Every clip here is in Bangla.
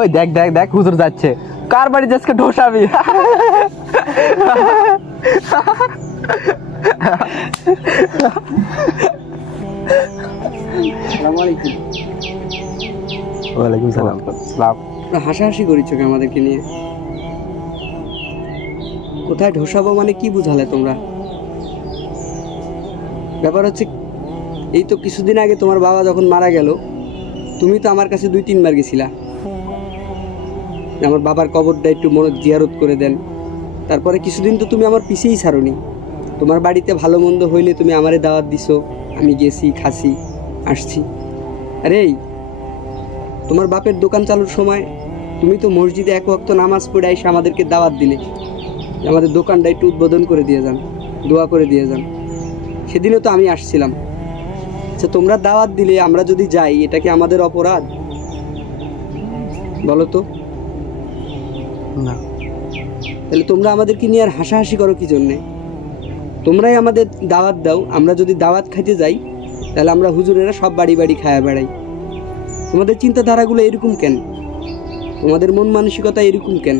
ওই দেখ দেখ দেখ হুজুর যাচ্ছে, কার বাড়ি আজকে ঢোসাবি? ওয়ালাইকুম সালাম। হাসাহাসি করিচ্ছ কে আমাদেরকে নিয়ে? কোথায় ঢোসাবো মানে কি বুঝালে তোমরা? ব্যাপার হচ্ছে এই তো কিছুদিন আগে তোমার বাবা যখন মারা গেল, তুমি তো আমার কাছে 2-3 বার গেছিলা, আমার বাবার কবরটা একটু মনে জিয়ারত করে দেন। তারপরে কিছুদিন তো তুমি আমার পিছেই ছাড়োনি। তোমার বাড়িতে ভালো মন্দ হইলে তুমি আমারে দাওয়াত দিছো, আমি গেছি, খাসি, আসছি। আরে এই তোমার বাপের দোকান চালুর সময় তুমি তো মসজিদে এক ওয়াক্ত নামাজ পড়ে এসে আমাদেরকে দাওয়াত দিলে, আমাদের দোকানটা একটু উদ্বোধন করে দিয়ে যান, দোয়া করে দিয়ে যান। সেদিনও তো আমি আসছিলাম। আচ্ছা, তোমরা দাওয়াত দিলে আমরা যদি যাই, এটা কি আমাদের অপরাধ? বলো তো। না, তাহলে তোমরা আমাদেরকে নিয়ে আর হাসাহাসি করো কি জন্যে? তোমরাই আমাদের দাওয়াত দাও, আমরা যদি দাওয়াত খাইতে যাই তাহলে আমরা হুজুরেরা সব বাড়ি বাড়ি খায়া বেড়াই। তোমাদের চিন্তাধারাগুলো এরকম কেন? তোমাদের মন মানসিকতা এরকম কেন?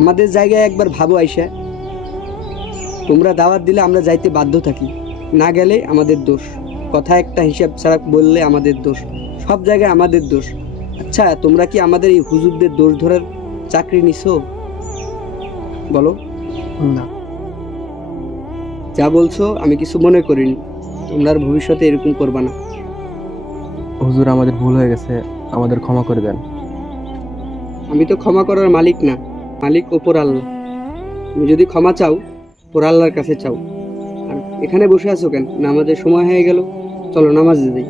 আমাদের জায়গায় একবার ভাবো আইসা। তোমরা দাওয়াত দিলে আমরা যাইতে বাধ্য থাকি, না গেলে আমাদের দোষ। কথা একটা হিসাব ছাড়া বললে আমাদের দোষ, সব জায়গায় আমাদের দোষ। আচ্ছা, তোমরা কি আমাদের এই হুজুরদের দোষ ধরার চাকরি নিছো? বলো। না। যা বলছো আমি কিছু মনে করিনি, তোমরা আর ভবিষ্যতে এরকম করবা না। হুজুর আমাদের ভুল হয়ে গেছে, আমাদের ক্ষমা করে দেন। আমি তো ক্ষমা করার মালিক না, মালিক ওপর আল্লাহ। তুমি যদি ক্ষমা চাও ওপর আল্লাহর কাছে চাও। আর এখানে বসে আছো কেন? নামাজের সময় হয়ে গেল, চলো নামাজ দিই।